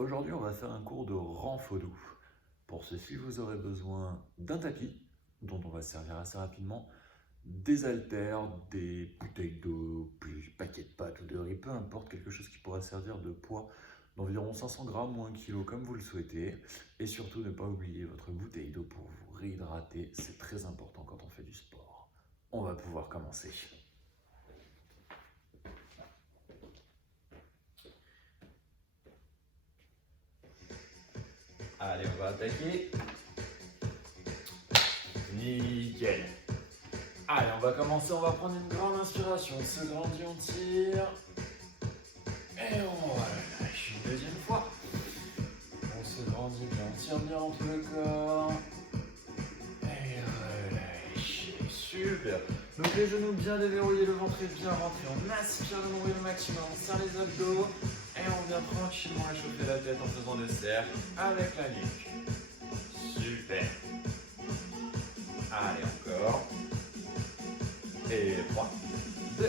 Aujourd'hui, on va faire un cours de renfodou. Pour ceci, vous aurez besoin d'un tapis, dont on va se servir assez rapidement, des haltères, des bouteilles d'eau, puis paquets de pâtes ou de riz, peu importe, quelque chose qui pourra servir de poids d'environ 500 grammes ou 1 kg comme vous le souhaitez. Et surtout, ne pas oublier votre bouteille d'eau pour vous réhydrater, c'est très important quand on fait du sport. On va pouvoir commencer. Allez, on va attaquer. Nickel. Allez, on va commencer, on va prendre une grande inspiration. On se grandit, on tire. Et on relâche une deuxième fois. On se grandit bien, on tire bien entre le corps. Et relâche. Super. Donc les genoux bien déverrouillés, le ventre est bien rentré. On aspire le nombril au maximum, on serre les abdos. Et on vient tranquillement échauffer la tête en faisant des cercles avec la nuque. Super. Allez, encore. Et 3, 2,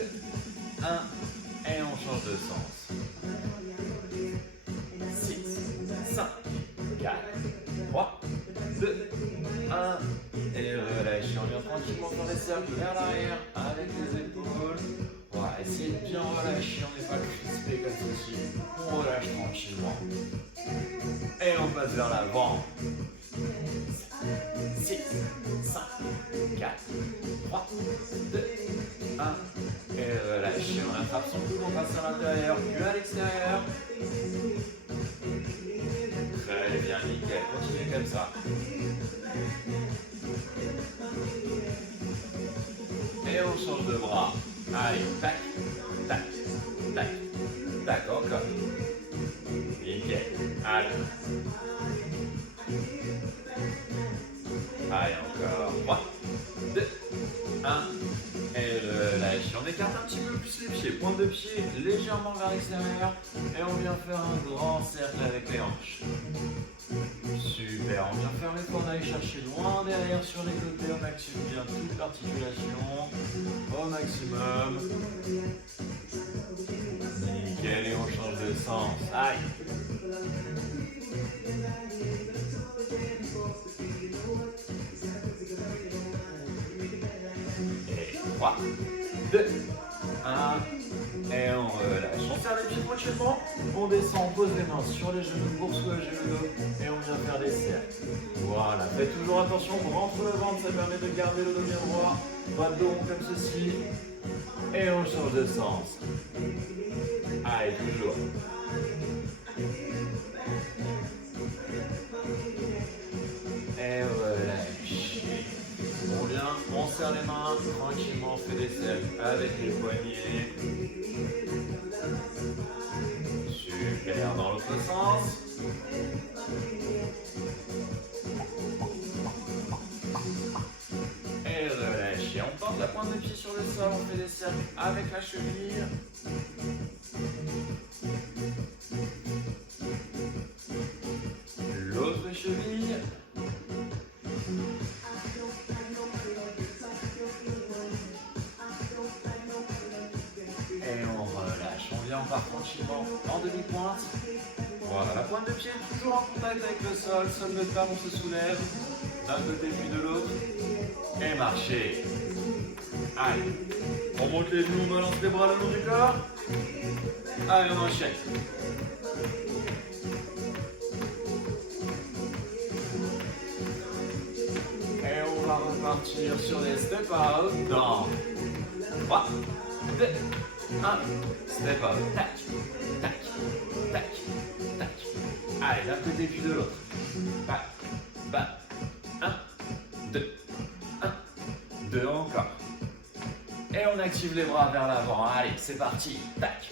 1. Et on change de sens. 6, 5, 4, 3, 2, 1. Et relâchez. On vient tranquillement faire les cercles vers l'arrière avec les épaules. Voilà, essayez de bien relâcher, on n'est pas crispé comme ceci. On relâche tranquillement. Et on passe vers l'avant. 6, 5, 4, 3, 2, 1. Et relâchez. On attrape son coude, on passe à l'intérieur, puis à l'extérieur. Très bien, nickel. Continuez comme ça. Et on change de bras. Allez, tac, tac, tac, tac, encore. Nickel. Allez. Allez, encore. 3, 2, 1. Et relâche. On écarte un petit peu plus les pieds. Pointe de pied légèrement vers l'extérieur. Et on vient faire un grand cercle avec les hanches. Super. On vient faire l'effort d'aller chercher loin derrière sur les côtés. On active bien toute l'articulation. Au maximum. Nickel. Et on change de sens. Aïe. Et 3, 2, 1. Et on relâche. On serre les pieds prochainement. On descend, on pose les mains sur les genoux pour soulager le dos. Et on vient faire des cercles. Voilà. Faites toujours attention. Rentre le ventre. Ça permet de garder le dos bien droit. Pas de dos rond comme ceci. Et on change de sens. Allez, toujours. Et relâche. On vient, on serre les mains, tranquillement, on fait des cercles avec les poignets. Super, dans l'autre sens. Et relâchez. On porte la pointe de pied sur le sol, on fait des cercles avec la cheville. L'autre cheville. Et on relâche. On vient, on part tranquillement en demi-pointe. Voilà, la pointe de pied est toujours en contact avec le sol. Sol de table, on se soulève. D'un côté puis de l'autre. Et marchez. Allez. On monte les genoux, on balance les bras le long du corps. Allez, on enchaîne. Et on va repartir sur des step out dans 3, 2, 1. Step out. Tac, tac, tac, tac. Allez, d'un côté puis de l'autre. Bas, bas. 1, 2, 1, 2 encore. Et on active les bras vers l'avant. Allez, c'est parti. Tac,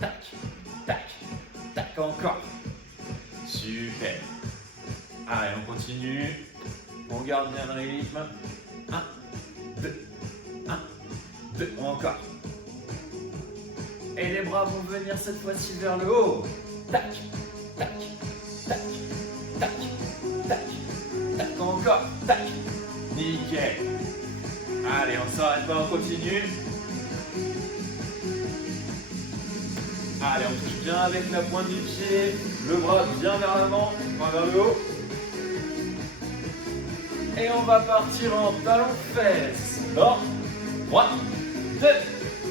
tac, tac, tac encore. Super. Allez, on continue. On garde bien le rythme. 1, 2, 1, 2, encore. Et les bras vont venir cette fois-ci vers le haut. Tac, tac, tac, tac, tac, tac, encore. Tac. Nickel. Allez, on s'arrête pas, on continue. Allez, on touche bien avec la pointe du pied, le bras bien vers l'avant, pas vers le haut. Et on va partir en talon-fesse. Dans 3, 2,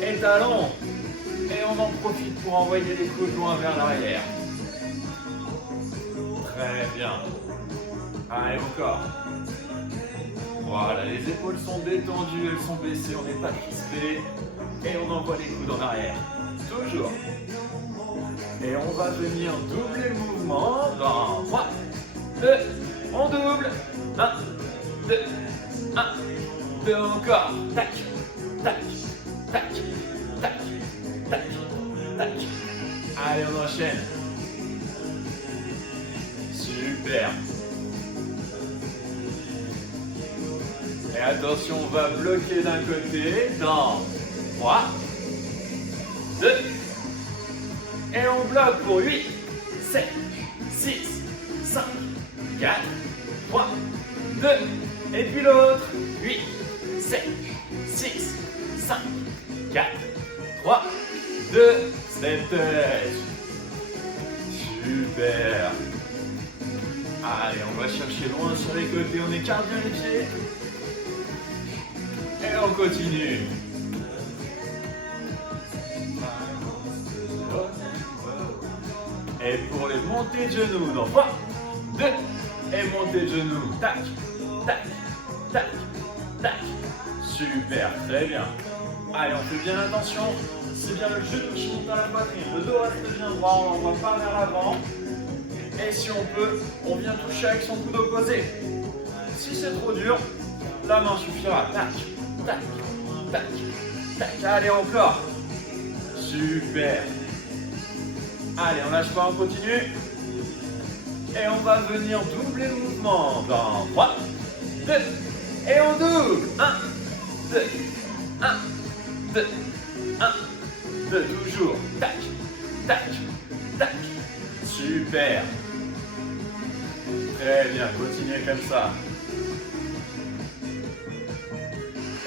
et talon. Et on en profite pour envoyer les coudes loin vers l'arrière. Très bien. Allez, encore. Voilà, les épaules sont détendues, elles sont baissées, on n'est pas crispé. Et on envoie les coudes en arrière. Toujours. Et on va venir doubler le mouvement. Dans 3, 2, on double. 1, 2, 1, 2, encore. Tac, tac, tac, tac, tac, tac. Allez, on enchaîne. Super. Et attention, on va bloquer d'un côté. Dans 3, 2, et on bloque pour 8, 7, 6, 5, 4, 3, 2, et puis l'autre, 8, 7, 6, 5, 4, 3, 2, step touch. Super. Allez, on va chercher loin sur les côtés, on écarte bien les pieds. Et on continue. Et pour les montées de genoux, dans 3, 2, et montée de genoux. Tac, tac, tac, tac. Super, très bien. Allez, on fait bien attention. C'est bien le genou qui monte à la poitrine. Le dos reste bien droit, on n'envoie pas vers l'avant. Et si on peut, on vient toucher avec son coude opposé. Si c'est trop dur, la main suffira. Tac, tac, tac, tac. Allez, encore. Super. Allez, on lâche pas, on continue. Et on va venir doubler le mouvement. Dans 3, 2, et on double. 1, 2, 1, 2, 1, 2, toujours. Tac, tac, tac. Super. Très bien, continuez comme ça.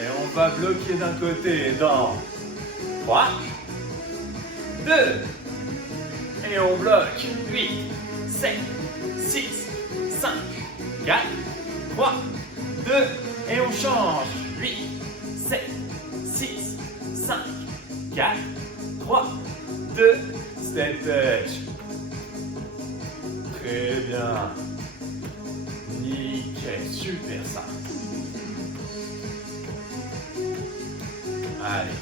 Et on va bloquer d'un côté dans 3, 2, et on bloque 8, 7, 6, 5, 4, 3, 2, et on change 8, 7, 6, 5, 4, 3, 2, step touch. Très bien. Nickel, super ça. Allez.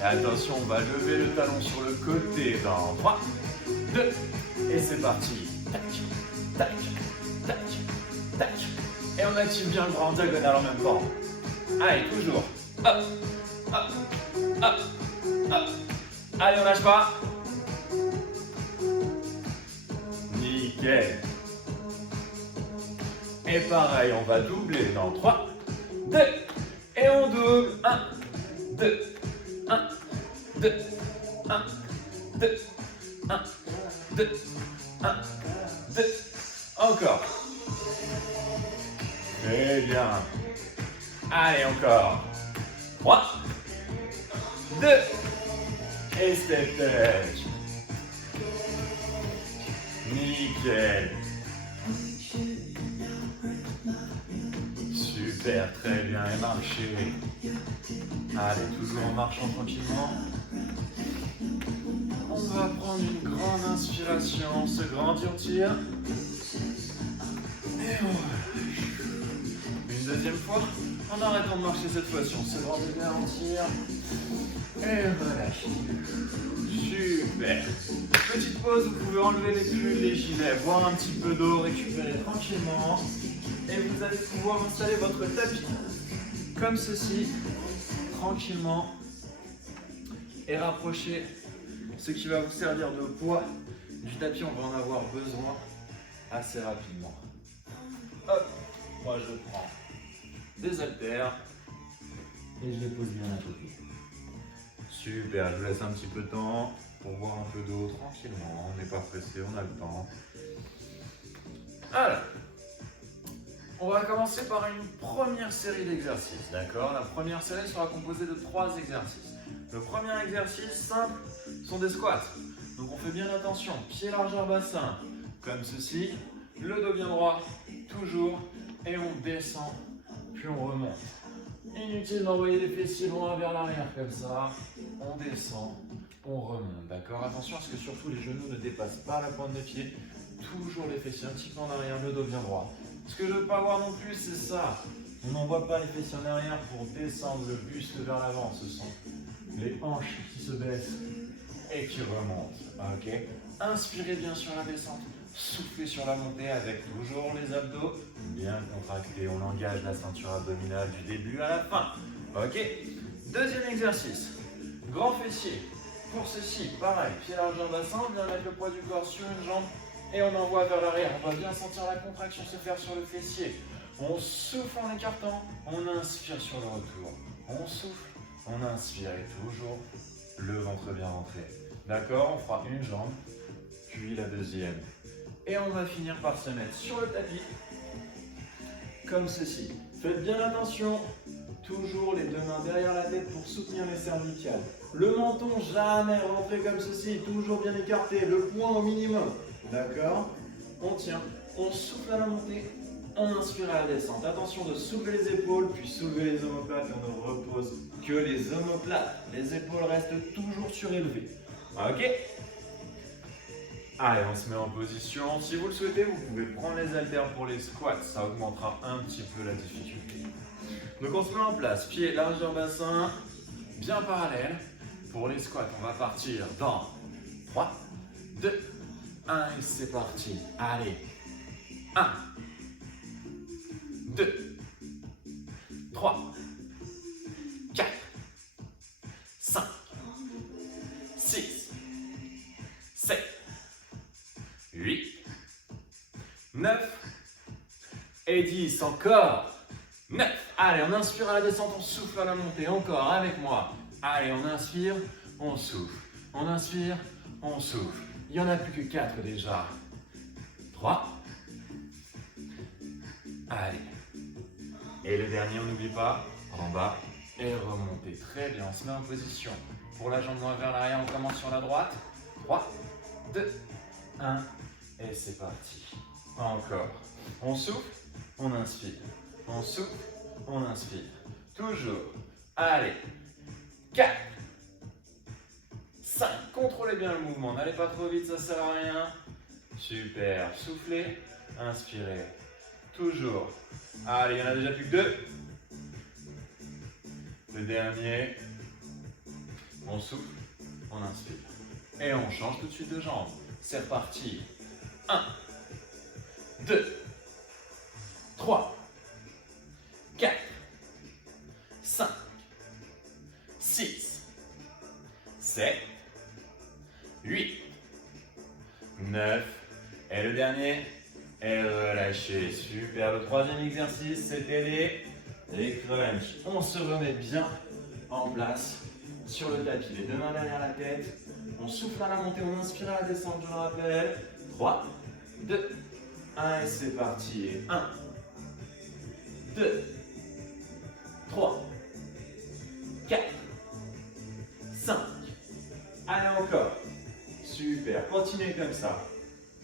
Et attention, on va lever le talon sur le côté dans 3, 2, et c'est parti. Tac, tac, tac, tac. Et on active bien le bras en diagonale en même temps. Allez, toujours. Hop, hop, hop, hop. Allez, on lâche pas. Nickel. Et pareil, on va doubler dans 3, 2, et on double. 1, 2, 1, 2, 1, 2, 1, 2, 1, 2. Encore. Très bien. Allez, encore. 3, 2, et step touch. Nickel. Super, très bien, et marchez. Allez, toujours en marchant tranquillement. On va prendre une grande inspiration, se grandir. Et on relâche. Une deuxième fois, en arrêtant de marcher cette fois-ci, on se grandir. Et relâche. Super. Petite pause, vous pouvez enlever les pulls, les gilets, boire un petit peu d'eau, récupérer tranquillement. Et vous allez pouvoir installer votre tapis comme ceci, tranquillement, et rapprocher ce qui va vous servir de poids du tapis. On va en avoir besoin assez rapidement. Hop, moi je prends des haltères et je les pose bien à côté. Super, je vous laisse un petit peu de temps pour boire un peu d'eau tranquillement. On n'est pas pressé, on a le temps. Alors, on va commencer par une première série d'exercices, d'accord? La première série sera composée de 3 exercices. Le premier exercice simple sont des squats. Donc on fait bien attention, pied largeur bassin, comme ceci, le dos bien droit, toujours, et on descend, puis on remonte. Inutile d'envoyer les fessiers loin vers l'arrière comme ça, on descend, on remonte, d'accord? Attention à ce que surtout les genoux ne dépassent pas la pointe des pieds, toujours les fessiers un petit peu en arrière, le dos bien droit. Ce que je ne veux pas voir non plus, c'est ça. On n'envoie pas les fessiers en arrière pour descendre le buste vers l'avant, ce sont les hanches qui se baissent et qui remontent. Ok. Inspirez bien sur la descente, soufflez sur la montée avec toujours les abdos bien contractés. On engage la ceinture abdominale du début à la fin. Ok. Deuxième exercice, grand fessier. Pour ceci, pareil, pied largeur bassin, on vient mettre le poids du corps sur une jambe et on envoie vers l'arrière. On va bien sentir la contraction se faire sur le fessier. On souffle en écartant, on inspire sur le retour. On souffle, on inspire et toujours le ventre bien rentré. D'accord, on fera une jambe, puis la deuxième. Et on va finir par se mettre sur le tapis, comme ceci. Faites bien attention, toujours les deux mains derrière la tête pour soutenir les cervicales. Le menton jamais rentré comme ceci, toujours bien écarté, le poing au minimum. D'accord? On tient, on souffle à la montée, on inspire à la descente. Attention de soulever les épaules, puis soulever les omoplates et on ne repose que les omoplates. Les épaules restent toujours surélevées. Ok? Allez, on se met en position. Si vous le souhaitez, vous pouvez prendre les haltères pour les squats. Ça augmentera un petit peu la difficulté. Donc on se met en place. Pied, largeur bassin, bien parallèle. Pour les squats, on va partir dans 3, 2, 1 et c'est parti. Allez. 1, 2, 3, 4, 5, 6, 7, 8, 9 et 10. Encore. 9. Allez, on inspire à la descente, on souffle à la montée. Encore avec moi. Allez, on inspire, on souffle. On inspire, on souffle. Il n'y en a plus que 4 déjà. 3. Allez. Et le dernier, on n'oublie pas, en bas et remonter. Très bien, on se met en position. Pour la jambe droite vers l'arrière, on commence sur la droite. 3, 2, 1 et c'est parti. Encore. On souffle, on inspire. On souffle, on inspire. Toujours. Allez. 4, 5. Contrôlez bien le mouvement. N'allez pas trop vite, ça ne sert à rien. Super. Soufflez, inspirez. Toujours. Allez, il n'y en a déjà plus que 2. Le dernier. On souffle, on inspire. Et on change tout de suite de jambe. C'est reparti. 1, 2, 3, 4, 5, 6, 7, 8, 9. Et le dernier. Et relâchez. Super. Le troisième exercice, c'était les crunchs. On se remet bien en place sur le tapis. Les deux mains derrière la tête. On souffle à la montée, on inspire à la descente, je le rappelle. 3, 2, 1 et c'est parti. 1, 2, 3, 4, 5. Allez encore. Super. Continuez comme ça.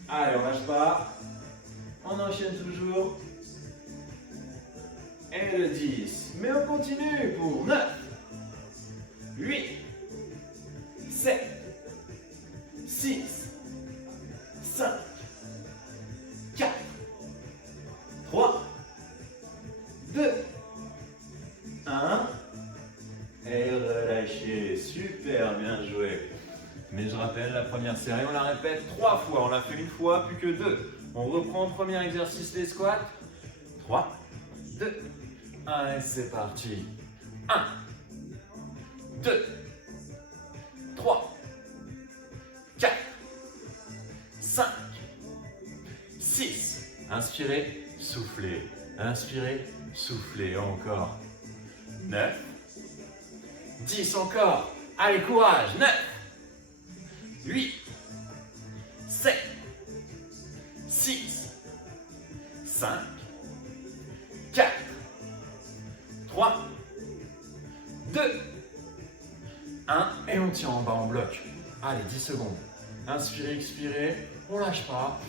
Allez, on lâche pas. On enchaîne toujours. Et le 10. Mais on continue pour 9, 8, 7, 6, 5, 4, 3, 2, 1. Et relâchez. Super, bien joué. Mais je rappelle, la première série, on la répète 3 fois. On l'a fait une fois, plus que 2. On reprend le premier exercice, les squats. 3, 2, 1 et c'est parti. 1, 2, 3, 4, 5, 6. Inspirez, soufflez. Inspirez, soufflez. Encore. 9, 10 encore. Allez, courage. 9, 8, 7, 6, 5, 4, 3, 2, 1, et on tient en bas, on bloque. Allez, 10 secondes. Inspirez, expirez, on lâche pas.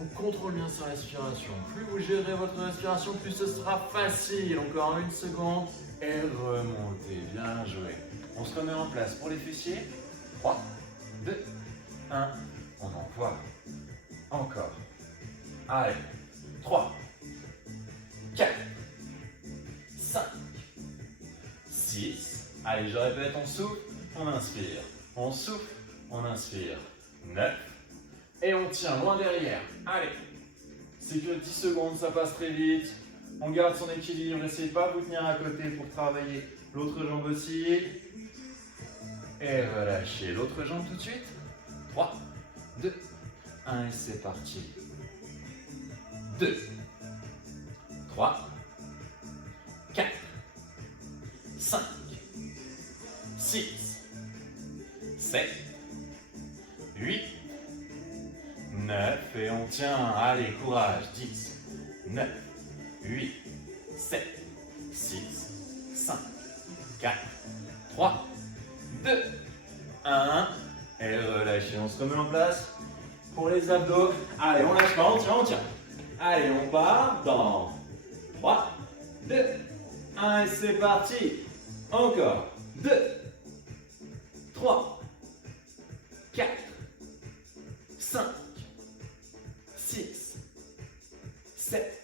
On contrôle bien sa respiration. Plus vous gérez votre respiration, plus ce sera facile. Encore 1 seconde et remontez. Bien joué. On se remet en place pour les fessiers. 3, 2, 1. On envoie. Encore. Allez. 3, 4, 5, 6. Allez, je répète, on souffle, on inspire. On souffle, on inspire. 9. Et on tient loin derrière. Allez. C'est que 10 secondes, ça passe très vite. On garde son équilibre. N'essayez pas de vous tenir à côté pour travailler l'autre jambe aussi. Et relâchez l'autre jambe tout de suite. 3, 2, 1 et c'est parti. 2, 3, 4, 5, 6, 7, 8, 9 et on tient. Allez, courage. 10, 9, 8, 7, 6, 5, 4, 3, 2, 1 et relâchez. On se remet en place pour les abdos. Allez, on lâche pas, on tient, on tient. Allez, on part dans 3, 2, 1 et c'est parti. Encore 2, 3, 4, 5, 6, 7,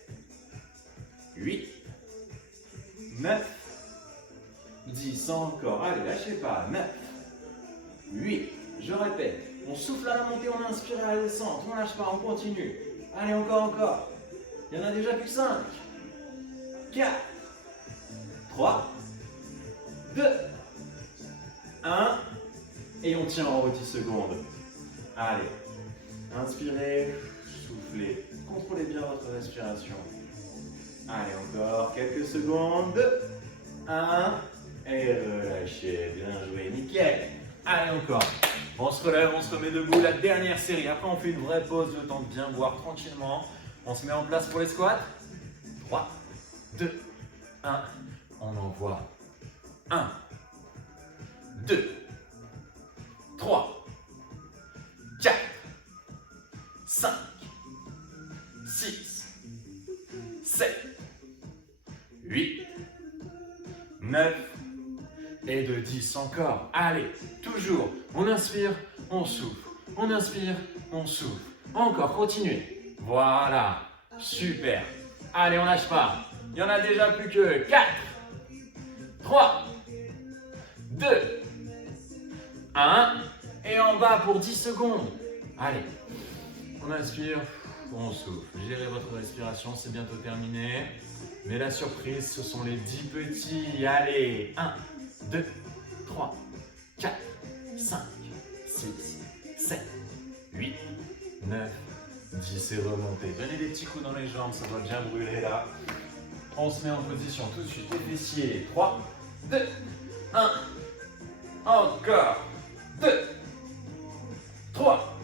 8, 9, 10 encore. Allez, lâchez pas. 9, 8, je répète. On souffle à la montée, on inspire à la descente. On lâche pas, on continue. Allez, encore. Il y en a déjà plus que 5. 4, 3, 2, 1. Et on tient en haut 10 secondes. Allez, inspirez, soufflez. Contrôlez bien votre respiration. Allez, encore quelques secondes. 2, 1. Et relâchez. Bien joué, nickel. Allez, encore. On se relève, on se remet debout. La dernière série. Après, on fait une vraie pause, le temps de bien boire tranquillement. On se met en place pour les squats. 3, 2, 1. On envoie. 1, 2, 3, 4, 5, 6, 7, 8, 9 et de 10 encore. Allez, toujours. On inspire, on souffle. On inspire, on souffle. Encore, continuez. Voilà, super. Allez, on lâche pas. Il y en a déjà plus que 4, 3, 2, 1. Et en bas pour 10 secondes. Allez, on inspire, on souffle. Gérez votre respiration, c'est bientôt terminé. Mais la surprise, ce sont les 10 petits. Allez, 1, 2, 3, 4, 5, 6, 7, 8, 9, 10 et remontez. Donnez des petits coups dans les jambes, ça doit bien brûler là. On se met en position tout de suite, les fessiers. 3, 2, 1. Encore. 2, 3,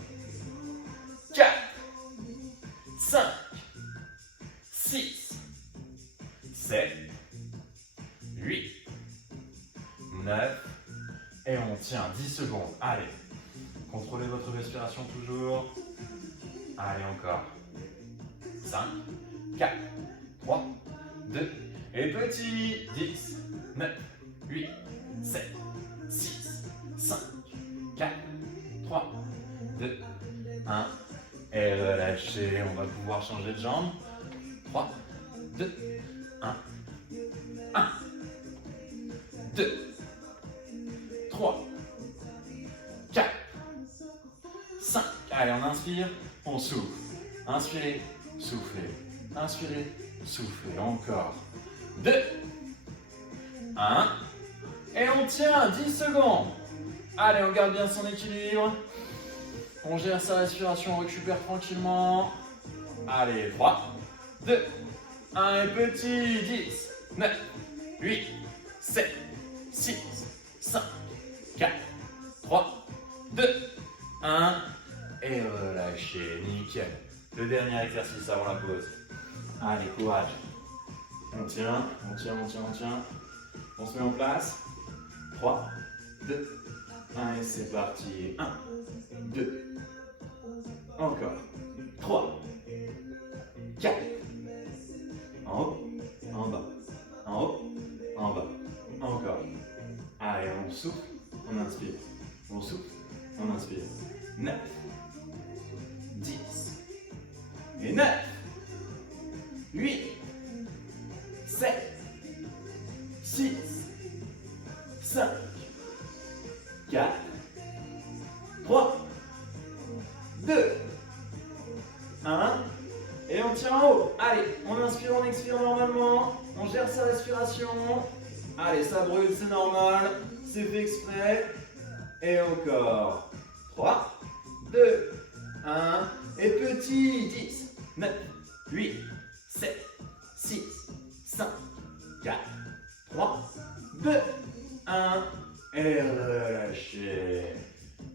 4, 5, 6, 7, 8, 9. Et on tient 10 secondes. Allez. Contrôlez votre respiration toujours. Allez, encore. 5, 4, 3, 2. Et petit. 10, 9, 8, 7, 6, 5, 4, 3, 2, 1. Et relâchez. On va pouvoir changer de jambe. 3, 2, 1. 1, 2, 3, 4, 5. Allez, on inspire, on souffle. Inspirez, soufflez. Inspirez, soufflez. Encore. 2, 1. Et on tient 10 secondes. Allez, on garde bien son équilibre. On gère sa respiration, on récupère tranquillement. Allez, 3, 2, 1 et petit. 10, 9, 8, 7, 6, 5, 4, 3, 2, 1. Et relâchez, nickel. Le dernier exercice avant la pause. Allez, courage. On tient, on tient, on tient, on tient. On se met en place. 3, 2, 1 et c'est parti. 1, 2, encore. 3, 4. En haut, en bas, en haut, en bas. Encore. Allez, on souffle, on inspire. On souffle, on inspire. 9, 10. Et 9, 8, 7, 6, 5, 4, 3, 2, 1. Et on tient en haut. Allez, on inspire, on expire normalement. On gère sa respiration. Allez, ça brûle, c'est normal. C'est fait exprès. Et encore. 3, 2, 1. Et petit. 10, 9, 8, 7, 6, 5, 4, 3, 2, 1. Et relâchez.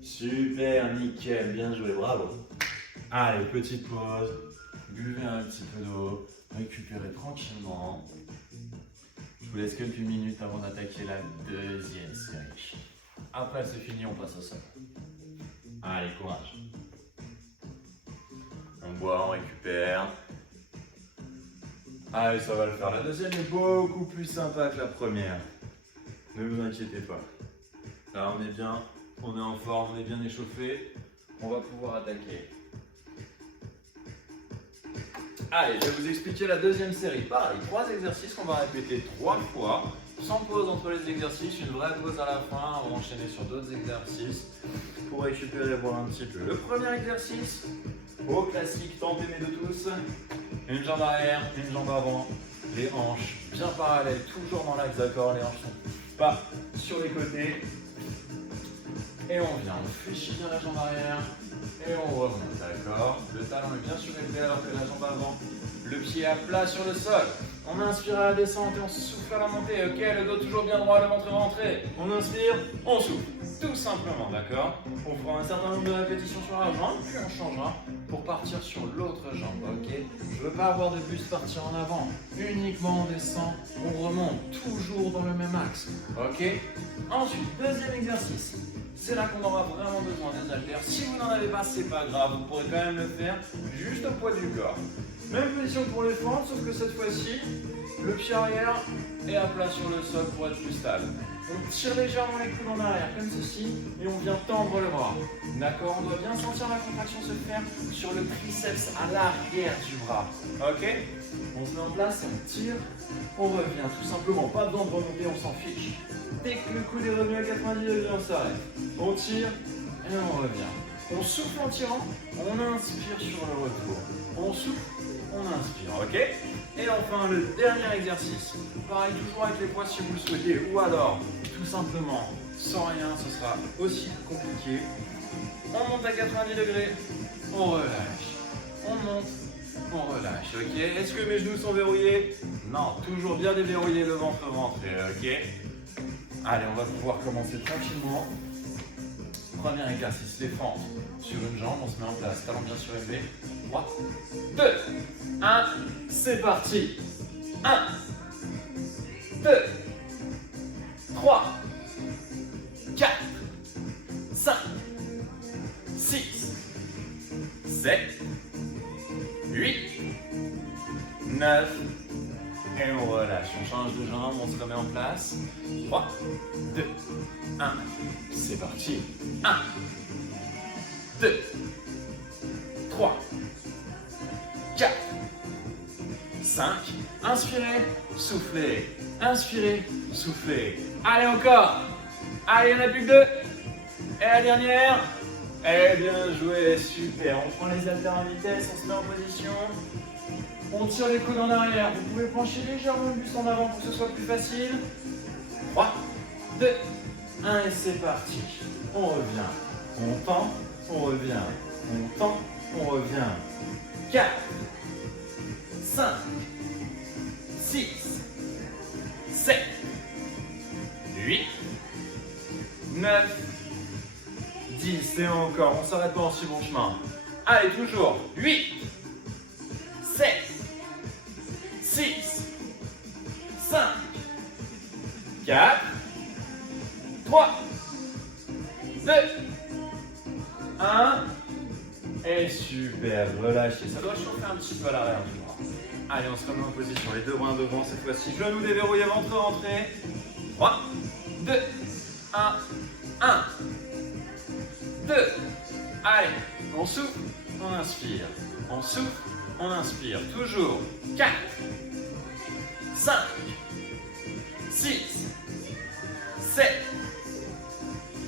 Super, nickel. Bien joué, bravo. Allez, petite pause. Buvez un petit peu d'eau. Récupérez tranquillement. Je vous laisse quelques minutes avant d'attaquer la deuxième série. Après c'est fini, on passe au sol. Allez, courage. On boit, on récupère. Allez, ça va le faire. La deuxième est beaucoup plus sympa que la première. Ne vous inquiétez pas. Là, on est bien, on est en forme, on est bien échauffé. On va pouvoir attaquer. Allez, je vais vous expliquer la deuxième série. Pareil, 3 exercices qu'on va répéter 3 fois, sans pause entre les exercices, une vraie pause à la fin, on va enchaîner sur d'autres exercices pour récupérer et voir un petit peu. Le premier exercice, au classique, tant aimé de tous, une jambe arrière, une jambe avant, les hanches bien parallèles, toujours dans l'axe, d'accord, les hanches sont pas sur les côtés. Et on vient, on fléchit bien la jambe arrière. Et on remonte, d'accord. Le talon est bien surélevé alors que la jambe avant. Le pied à plat sur le sol. On inspire à la descente et on souffle à la montée. Ok, le dos toujours bien droit, le ventre rentré. On inspire, on souffle. Tout simplement, d'accord. On fera un certain nombre de répétitions sur la jambe, puis on changera pour partir sur l'autre jambe, ok. Je ne veux pas avoir de buste partir en avant. Uniquement on descend, on remonte, toujours dans le même axe, ok. Ensuite, deuxième exercice. C'est là qu'on aura vraiment besoin des haltères. Si vous n'en avez pas, c'est pas grave, vous pourrez quand même le faire juste au poids du corps. Même position pour les fentes, sauf que cette fois-ci, le pied arrière est à plat sur le sol pour être plus stable. On tire légèrement les coudes en arrière, comme ceci, et on vient tendre le bras. D'accord, on doit bien sentir la contraction se faire sur le triceps à l'arrière du bras. Ok. On se met en place, on tire, on revient tout simplement. Pas besoin de remonter, on s'en fiche. Dès que le coude est revenu à 90 degrés, on s'arrête. On tire et on revient. On souffle en tirant, on inspire sur le retour. On souffle, on inspire, ok. Et enfin, le dernier exercice. Pareil, toujours avec les poids si vous le souhaitez, ou alors, tout simplement, sans rien, ce sera aussi compliqué. On monte à 90 degrés, on relâche. On monte, on relâche, ok. Est-ce que mes genoux sont verrouillés? Non, toujours bien déverrouillé, le ventre rentré, ok. Allez, on va pouvoir commencer tranquillement. Premier exercice, les fentes sur une jambe, on se met en place, talon bien surélevé. 3, 2, 1, c'est parti. 1, 2, 3, 4, 5, 6, 7, 8, 9, et on relâche. On change de jambe, on se remet en place. 3, 2, 1, c'est parti. 1, 2, 3, 4, 5, inspirez, soufflez, inspirez, soufflez. Allez encore. Allez, il n'y en a plus que 2. Et la dernière. Eh bien joué, super. On prend les haltères en vitesse, on se met en position. On tire les coudes en arrière. Vous pouvez pencher légèrement le buste en avant pour que ce soit plus facile. 3, 2, 1 et c'est parti. On revient. On tend, on revient. On tend, on revient. 4, 5, 6, 7, 8, 9, 10. Et encore, on s'arrête pas en si bon chemin. Allez, toujours. 8, 7, 6, 5, 4, 3, 2, 1. Et super, relâchez. Ça doit chauffer un petit peu à l'arrière du bras. Allez, on se remet en position. Les deux bras devant cette fois-ci. Genoux déverrouillés, ventre rentré. 3, 2, 1, 1, 2. Allez, on souffle, on inspire. On souffle, on inspire. Toujours. 4, 5, 6, 7,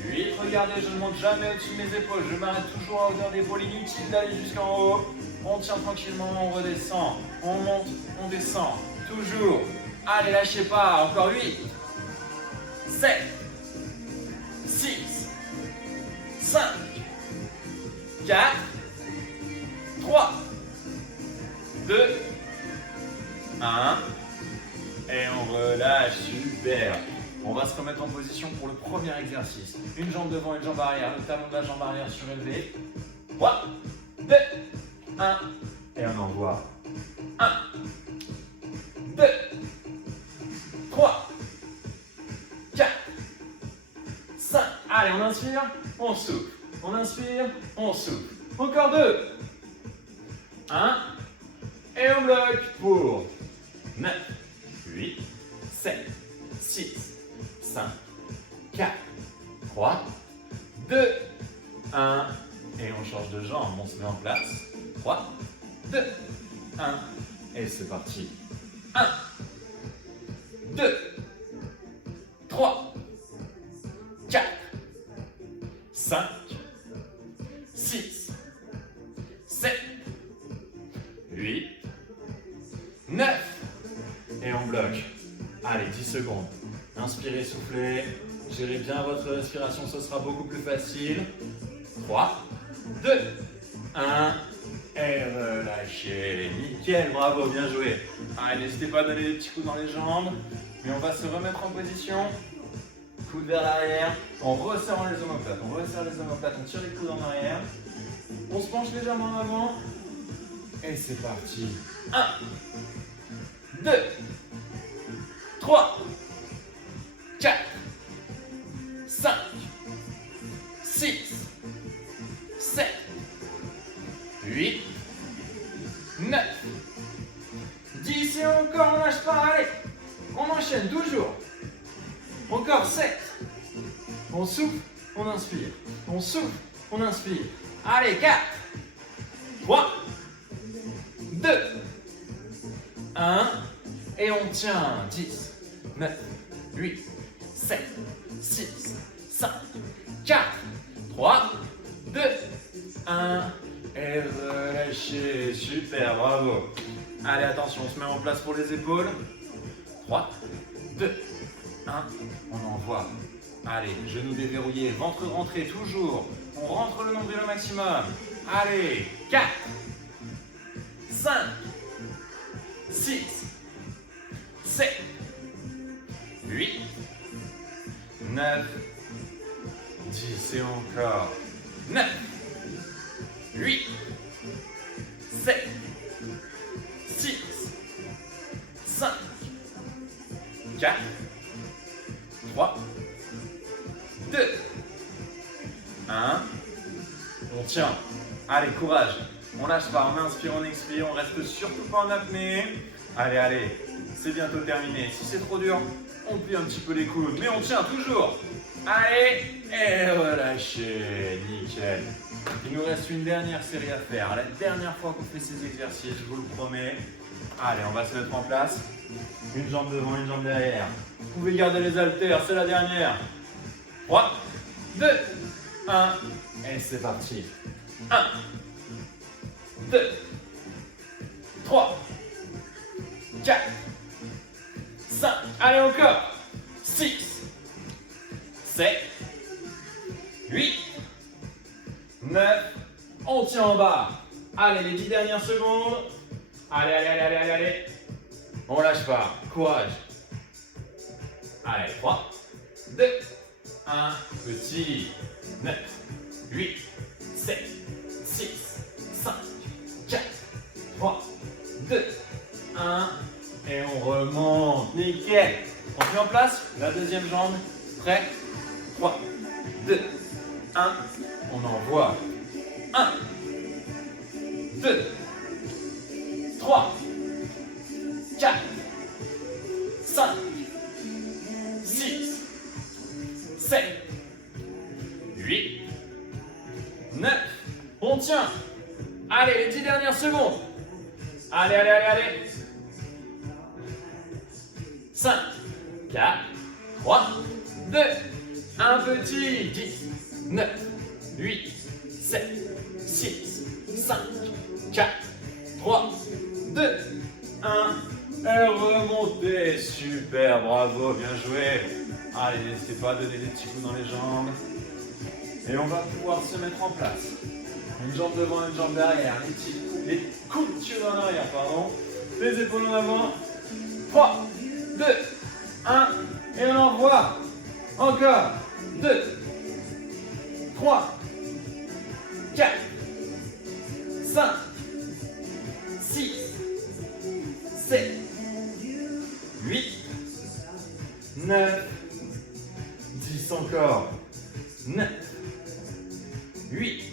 8. Regardez, je ne monte jamais au-dessus de mes épaules. Je m'arrête toujours à hauteur d'épaule. Inutile d'aller jusqu'en haut. On tient tranquillement, on redescend. On monte, on descend. Toujours. Allez, lâchez pas. Encore 8, 7, 6, 5, 4, 3, 2, 1. Et on relâche. Super. On va se remettre en position pour le premier exercice. Une jambe devant, une jambe arrière. Le talon de la jambe arrière surélevé. 3, 2, 1. Et on envoie. 1, 2, 3, 4, 5. Allez, on inspire, on souffle. On inspire, on souffle. Encore 2. 1. Et on bloque pour 9, 8, 7, 6, 5, 4, 3, 2, 1. Et on change de jambe, on se met en place. 3, 2, 1. Et c'est parti. 1, 2, 3, 4, 5, 6, 7, 8, 9. Et on bloque. Allez, 10 secondes. Inspirez, soufflez. Gérez bien votre respiration, ce sera beaucoup plus facile. 3, 2, 1. Et relâchez. Nickel, bravo, bien joué. Allez, n'hésitez pas à donner des petits coups dans les jambes. Mais on va se remettre en position. Coude vers l'arrière. En resserrant les omoplates. On resserre les omoplates, on tire les coudes en arrière. On se penche légèrement en avant. Et c'est parti. 1, 2, 3, 4, 5, 6, 7, 8, 9, 10 et encore, on lâche pas, allez. On enchaîne toujours. Encore 7. On souffle, on inspire. On souffle, on inspire. Allez, 4, 3, 2, 1. Et on tient. 10, 9, 8, 7, 6, 5, 4, 3, 2, 1. Et relâchez. Super, bravo. Allez, attention, on se met en place pour les épaules. 3, 2, 1. On envoie. Allez, genoux déverrouillés, ventre rentré, toujours. On rentre le nombril au maximum. Allez, 4, 5, 6, 7, 8, 9, 10 et encore. 9, 8, 7, 6, 5, 4, 3, 2, 1. On tient. Allez, courage. On lâche pas, on inspire, on expire, on reste surtout pas en apnée. Allez, allez, c'est bientôt terminé. Si c'est trop dur, on plie un petit peu les coudes, mais on tient toujours. Allez, et relâchez, nickel. Il nous reste une dernière série à faire. La dernière fois qu'on fait ces exercices, je vous le promets. Allez, on va se mettre en place. Une jambe devant, une jambe derrière. Vous pouvez garder les haltères, c'est la dernière. 3, 2, 1. Et c'est parti. 1, 2, 3, 4, 5. Allez, encore. 6, 7, 8, 9. On tient en bas. Allez, les 10 dernières secondes. Allez, allez, allez, allez, allez, allez. On lâche pas. Courage. Allez, 3, 2, 1. Petit. 9, 8, 7, 6, 5, 4, 3, 2, 1. Et on remonte. Nickel. On met en place la deuxième jambe. Prêt? 3, 2, 1, on envoie. 1, 2, 3, 4, 5, 6, 7, 8, 9. On tient. Allez, les 10 dernières secondes. Allez, allez, allez, allez. 5, 4, 3, 2, un petit. 10, 9, 8, 7, 6, 5, 4, 3, 2, 1. Et remontez. Super, bravo, bien joué. Allez, n'hésitez pas à donner des petits coups dans les jambes. Et on va pouvoir se mettre en place. Une jambe devant, une jambe derrière. Les coudes de pied en arrière, pardon. Les épaules en avant. 3, 2, 1. Et on envoie. Encore. 2, 3, 4, 5, 6, 7, 8, 9, 10 encore. 9, 8,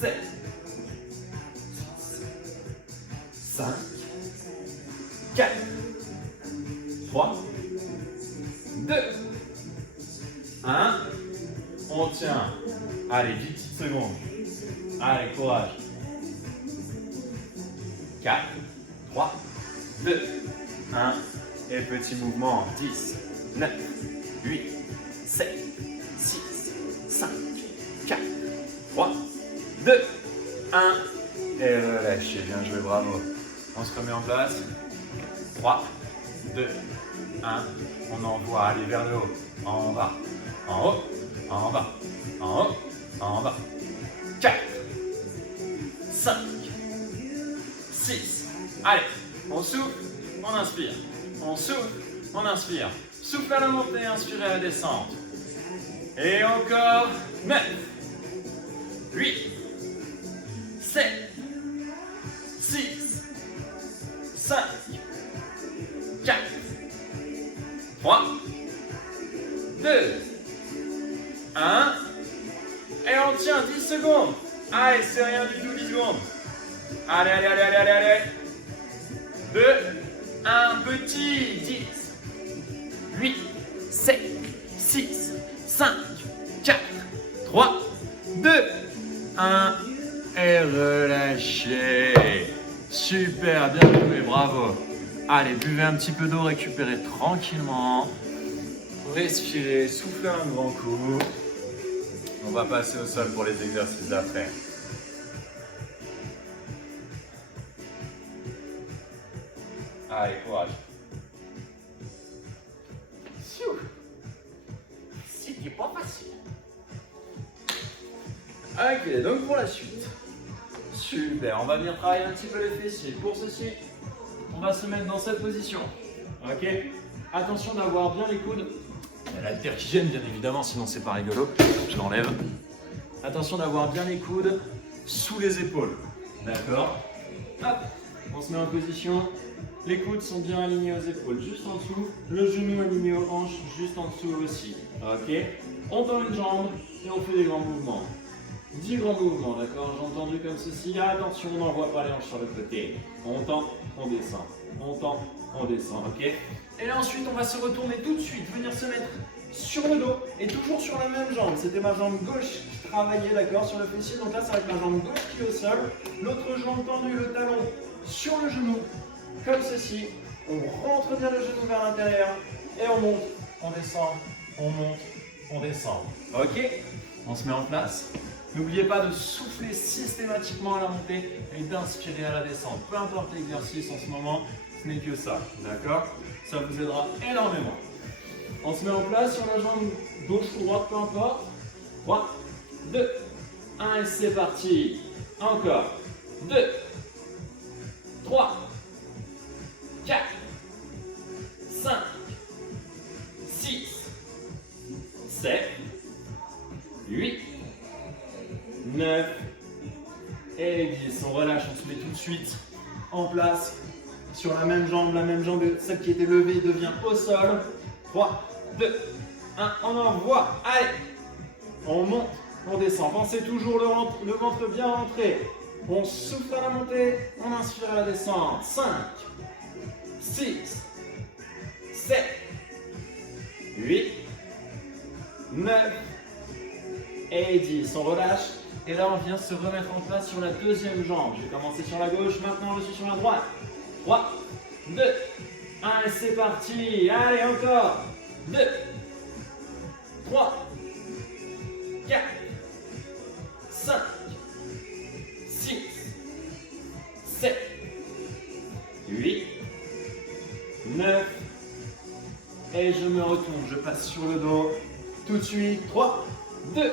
7, 5, 4, 3, 2, 1. On tient. Allez, 10 petites secondes. Allez, courage. 4, 3, 2, 1. Et petit mouvement. 10, 9, 8, 7, 6, 5, 4, 3, 2, 1. Et relâchez. Bien joué, bravo. On se remet en place. 3, 2, 1. On envoie. Allez, vers le haut. En bas. En haut. En bas. En haut. En bas. 4, 5, 6. Allez, on souffle, on inspire. On souffle, on inspire. Souffle à la montée, inspirez à la descente. Et encore 9, 8, 7, 6, 5, 4, 3, 2, 1. Et on tient 10 secondes. Allez, c'est rien du tout, 10 secondes. Allez, allez, allez, allez, allez, allez. 2, 1, petit. 10, 8, 7, 6, 5, 4, 3, 2, 1. Et relâchez. Super, bien joué, bravo. Allez, buvez un petit peu d'eau, récupérez tranquillement. Respirez, soufflez un grand coup. On va passer au sol pour les exercices d'après. Allez, courage. C'était pas facile. Ok, donc pour la suite. Super, on va venir travailler un petit peu les fessiers. Pour ceci, on va se mettre dans cette position. Ok? Attention d'avoir bien les coudes. Il y a l'haltère qui gêne, bien évidemment, sinon c'est pas rigolo. Je l'enlève. Attention d'avoir bien les coudes sous les épaules. D'accord? Hop, on se met en position. Les coudes sont bien alignés aux épaules, juste en dessous. Le genou aligné aux hanches, juste en dessous aussi. Ok? On tend une jambe et on fait des grands mouvements. 10 grands mouvements, d'accord? J'ai entendu comme ceci. Attention, on n'envoie pas les hanches sur le côté. On tend, on descend. On tend, on descend, ok? Et là ensuite, on va se retourner tout de suite, venir se mettre sur le dos et toujours sur la même jambe. C'était ma jambe gauche qui travaillait, d'accord, sur le fessier. Donc là, ça va être ma jambe gauche qui est au sol. L'autre jambe tendue, le talon sur le genou, comme ceci. On rentre bien le genou vers l'intérieur et on monte, on descend, on monte, on descend. Ok? On se met en place. N'oubliez pas de souffler systématiquement à la montée et d'inspirer à la descente. Peu importe l'exercice en ce moment, ce n'est que ça. D'accord? Ça vous aidera énormément. On se met en place sur la jambe gauche ou droite, peu importe. 3, 2, 1 et c'est parti. Encore. 2, 3, 4, 5, 6, 7, 8, 9 et 10. On relâche, on se met tout de suite en place sur la même jambe, celle qui était levée devient au sol. 3, 2, 1, on envoie. Allez, On monte, on descend. Pensez toujours le ventre bien rentré. On souffle à la montée, on inspire à la descente. 5, 6, 7, 8, 9 et 10. On relâche. Et là, on vient se remettre en place sur la deuxième jambe. Je vais commencer sur la gauche, maintenant je suis sur la droite. 3, 2, 1 et c'est parti. Allez, encore. 2, 3, 4, 5, 6, 7, 8, 9. Et je me retourne, je passe sur le dos. Tout de suite. 3, 2,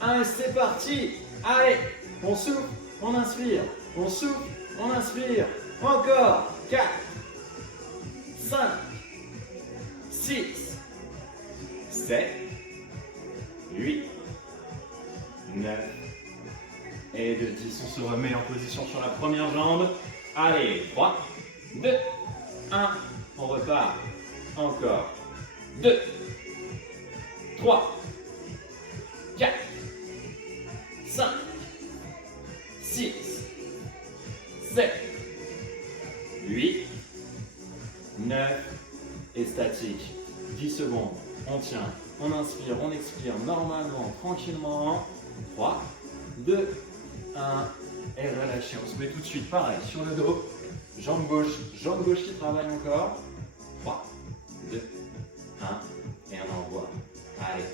1 et c'est parti. Allez, on souffle, on inspire. On souffle, on inspire. Encore. 4, 5, 6, 7, 8, 9 et de 10. On se remet en position sur la première jambe. Allez, 3, 2, 1. On repart. Encore. 2, 3, 4, 5, 6, 7, 8, 9 et statique. 10 secondes. On tient, on inspire, on expire normalement, tranquillement. 3, 2, 1 et relâchez. On se met tout de suite pareil sur le dos. Jambe gauche qui travaille encore. 3, 2, 1 et on envoie. Allez,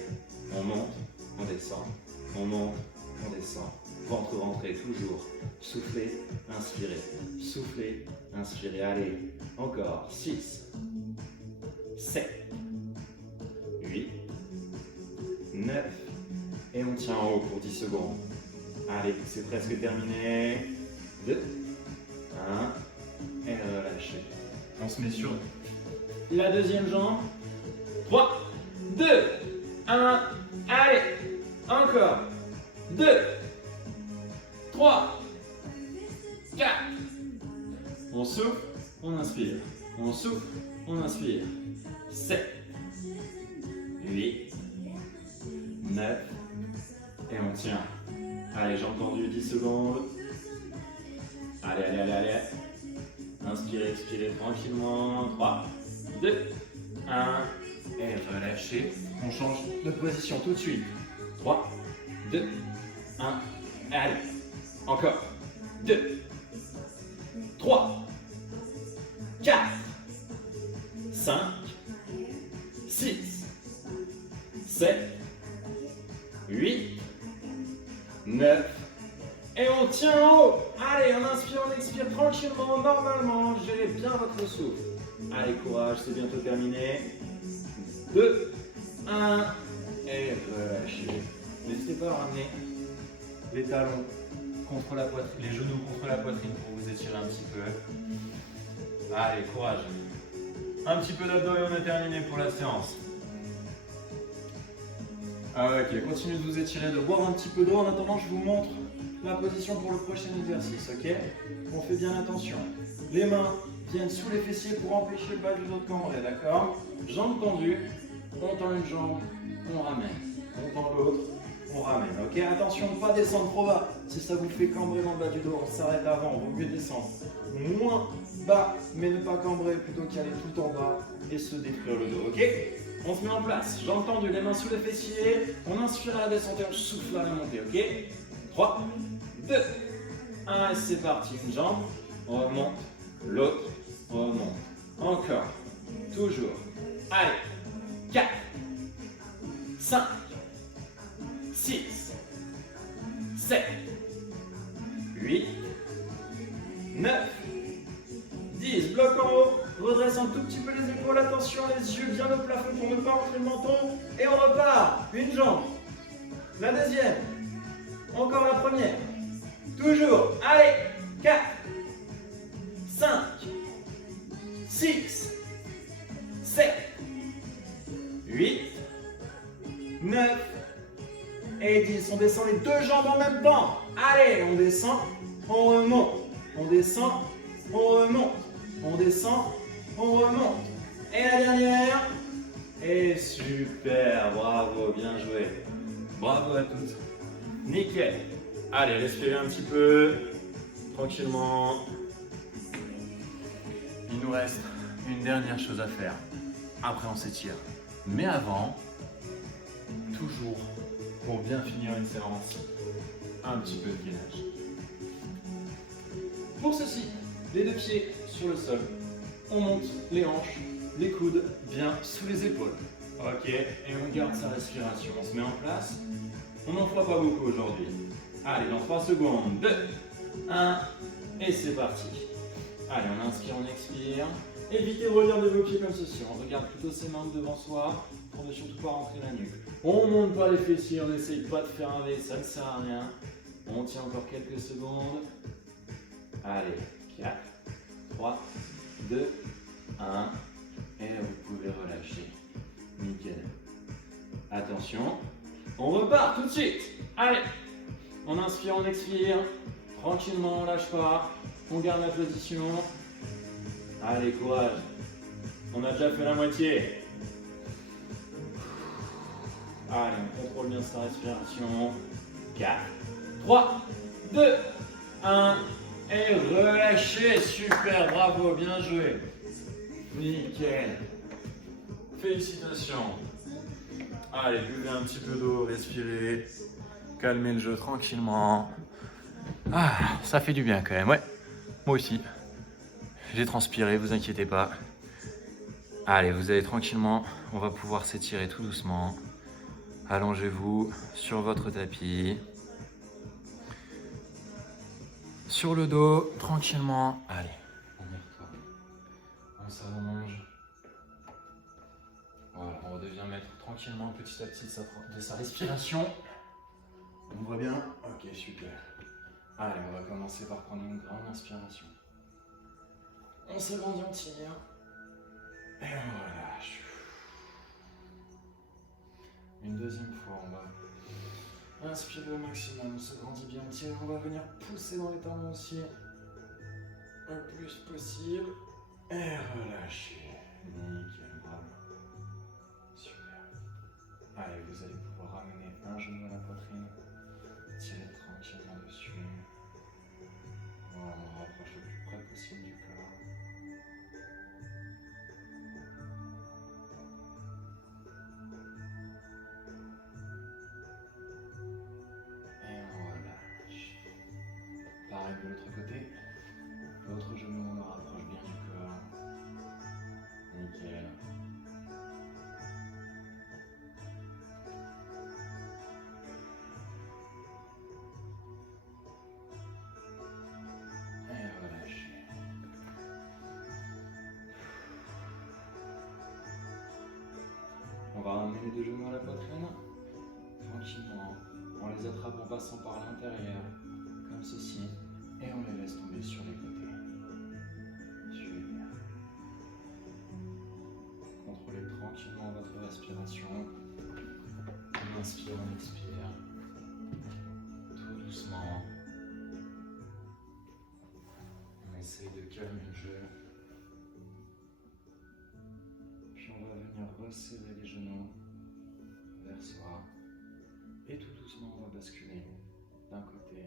on monte, on descend, on monte, on descend. Ventre rentré toujours. Soufflez, inspirez, soufflez, inspirez. Allez, encore. 6, 7, 8, 9 et on tient en haut pour 10 secondes. Allez, c'est presque terminé. 2, 1 et relâchez. On se met sur la deuxième jambe. 3, 2, 1, allez, encore. 2, 3, 4. On souffle, on inspire. On souffle, on inspire. 7, 8, 9 et on tient. Allez, j'ai entendu 10 secondes. Allez, allez, allez, allez. Inspirez, expirez tranquillement. 3, 2, 1 et relâchez. On change de position tout de suite. 3, 2, 1. Allez, encore. 2, 3, 4, 5, 6, 7, 8, 9 et on tient en haut. Allez, on inspire, on expire tranquillement, normalement. Gérez bien votre souffle. Allez, courage, c'est bientôt terminé. 2, 1 et relâchez. N'hésitez pas à ramener les talons contre la poitrine, les genoux contre la poitrine pour vous étirer un petit peu. Allez, courage. Un petit peu d'abdos et on est terminé pour la séance. Ok, continuez de vous étirer, de boire un petit peu d'eau. En attendant, je vous montre la position pour le prochain exercice, ok? On fait bien attention. Les mains viennent sous les fessiers pour empêcher le bas du dos de cambrer, d'accord? Jambes tendues, on tend une jambe, on ramène. On tend l'autre, on ramène, ok? Attention de ne pas descendre trop bas. Si ça vous fait cambrer dans le bas du dos, on s'arrête avant, on vaut mieux descendre moins bas, mais ne pas cambrer plutôt qu'aller tout en bas et se détruire le dos, ok? On se met en place, jambes tendues, les mains sous les fessiers, on inspire à la descente et on souffle à la montée, ok? 3, 2, 1 et c'est parti. Une jambe, on remonte, l'autre, on remonte. Encore, toujours. Allez, 4, 5, 6, 7, 8, 9, 10. Bloc en haut, redresse un tout petit peu les épaules, attention, les yeux bien au plafond pour ne pas rentrer le menton. Et on repart. Une jambe, la deuxième, encore la première. Toujours. Allez, 4, 5, 6, 7, 8, 9 et 10. On descend les deux jambes en même temps. Allez, on descend, on remonte. On descend, on remonte. On descend, on remonte. Et la dernière. Et super, bravo, bien joué. Bravo à toutes. Nickel. Allez, respirez un petit peu. Tranquillement. Il nous reste une dernière chose à faire. Après, on s'étire. Mais avant, toujours, pour bien finir une séance, un petit peu de gainage. Pour ceci, les deux pieds sur le sol. On monte les hanches, les coudes bien sous les épaules. Ok, et on garde sa respiration. On se met en place. On n'en fera pas beaucoup aujourd'hui. Allez, dans 3 secondes. 2, 1, et c'est parti. Allez, on inspire, on expire. Évitez de regarder vos pieds comme ceci. On regarde plutôt ses mains devant soi pour ne surtout pas rentrer la nuque. On ne monte pas les fessiers, on n'essaye pas de faire un V, ça ne sert à rien. On tient encore quelques secondes. Allez, 4, 3, 2, 1. Et vous pouvez relâcher. Nickel. Attention, on repart tout de suite. Allez, on inspire, on expire. Tranquillement, on lâche pas. On garde la position. Allez, courage. On a déjà fait la moitié. Allez, on contrôle bien sa respiration. 4, 3, 2, 1. Et relâchez. Super, bravo, bien joué. Nickel. Félicitations. Allez, buvez un petit peu d'eau, respirez. Calmez le jeu tranquillement. Ah, ça fait du bien quand même, ouais. Moi aussi. J'ai transpiré, vous inquiétez pas. Allez, vous allez tranquillement. On va pouvoir s'étirer tout doucement. Allongez-vous sur votre tapis. Sur le dos, tranquillement. Allez, on y retourne. On s'allonge. Voilà, on redevient maître tranquillement, petit à petit, de sa respiration. On voit bien? Ok, super. Allez, on va commencer par prendre une grande inspiration. On s'agrandit, on tire. Et on relâche. Une deuxième fois, on va inspirer au maximum, on s'agrandit bien, on tire. On va venir pousser dans les talons aussi le plus possible. Et relâcher. Nickel, bravo. Super. Allez, vous allez pouvoir ramener un genou à la poitrine. Tirez tranquillement dessus. Voilà, on rapproche le plus près possible du corps. Et on relâche. Pareil de l'autre côté. L'autre genou, on le rapproche bien du corps. Nickel. Et relâchez. On va ramener les deux genoux à la poitrine. Tranquillement. On les attrape en passant par l'intérieur, comme ceci. Et on les laisse tomber sur les côtés. Super. Contrôlez tranquillement votre respiration. On inspire, on expire. Tout doucement. On essaye de calmer le jeu. Puis on va venir resserrer les genoux vers soi. Et tout doucement, on va basculer d'un côté,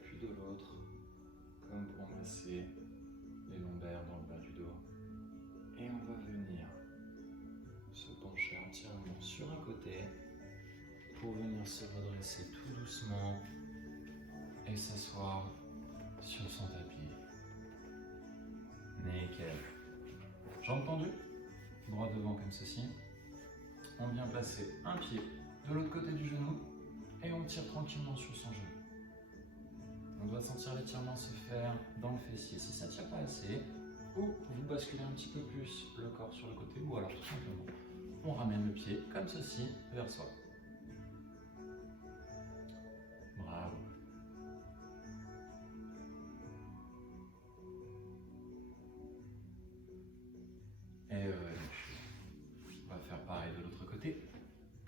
puis de l'autre, comme pour masser les lombaires dans le bas du dos. Et on va venir se pencher entièrement sur un côté pour venir se redresser tout doucement et s'asseoir sur son tapis. Nickel. Jambes tendues, droit devant comme ceci. On vient placer un pied de l'autre côté du genou et on tire tranquillement sur son genou. On doit sentir l'étirement se faire dans le fessier. Si ça ne tire pas assez, ou vous basculez un petit peu plus le corps sur le côté, ou alors tout simplement, on ramène le pied comme ceci vers soi. Bravo. Et on va faire pareil de l'autre côté.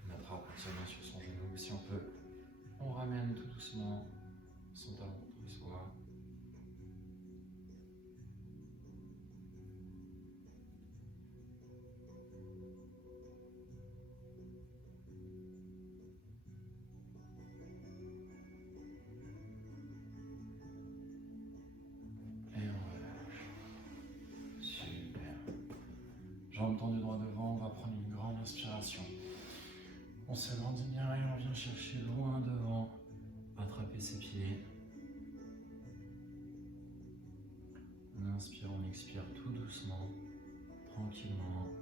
On attrape sa main sur son genou. Si on peut, on ramène tout doucement son talon contre soi. inspiration. On s'agrandit bien et on vient chercher loin devant. Attraper ses pieds. On inspire, on expire tout doucement, tranquillement.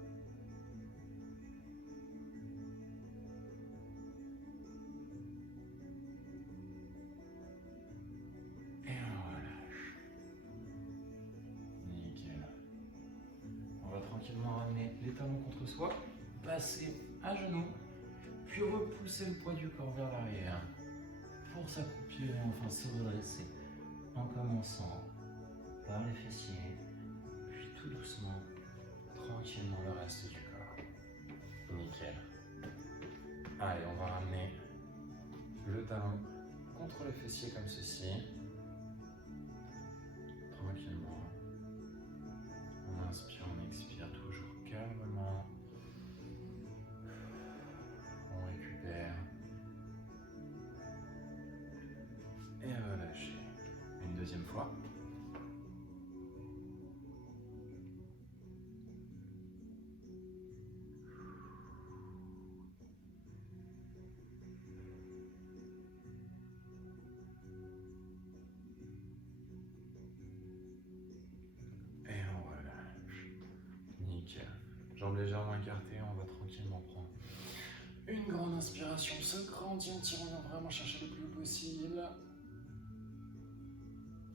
Et on relâche. Nickel. On va tranquillement ramener les talons contre soi, passer à genoux, puis repousser le poids du corps vers l'arrière pour s'accroupir et enfin se redresser en commençant par les fessiers, puis tout doucement, tranquillement le reste du corps. Nickel. Allez, on va ramener le talon contre le fessier comme ceci. Tranquillement. On inspire, on expire toujours calmement. On récupère. Et relâcher. Une deuxième fois. Jambes légèrement écartées, on va tranquillement prendre une grande inspiration, se grandit, on tire, on vient vraiment chercher le plus haut possible.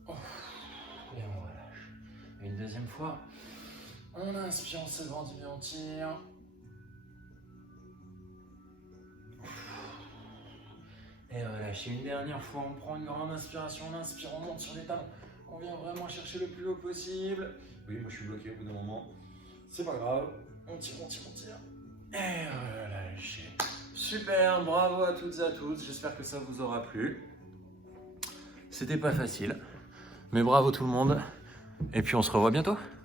Oh. Et on relâche. Une deuxième fois, on inspire, on se grandit bien, on tire. Et relâcher une dernière fois, on prend une grande inspiration, on inspire, on monte sur les talons. On vient vraiment chercher le plus haut possible. Oui, moi je suis bloqué au bout d'un moment. C'est pas grave. On tire, on tire, on tire. Et relâchez. Super, bravo à toutes et à tous. J'espère que ça vous aura plu. C'était pas facile, mais bravo tout le monde. Et puis on se revoit bientôt.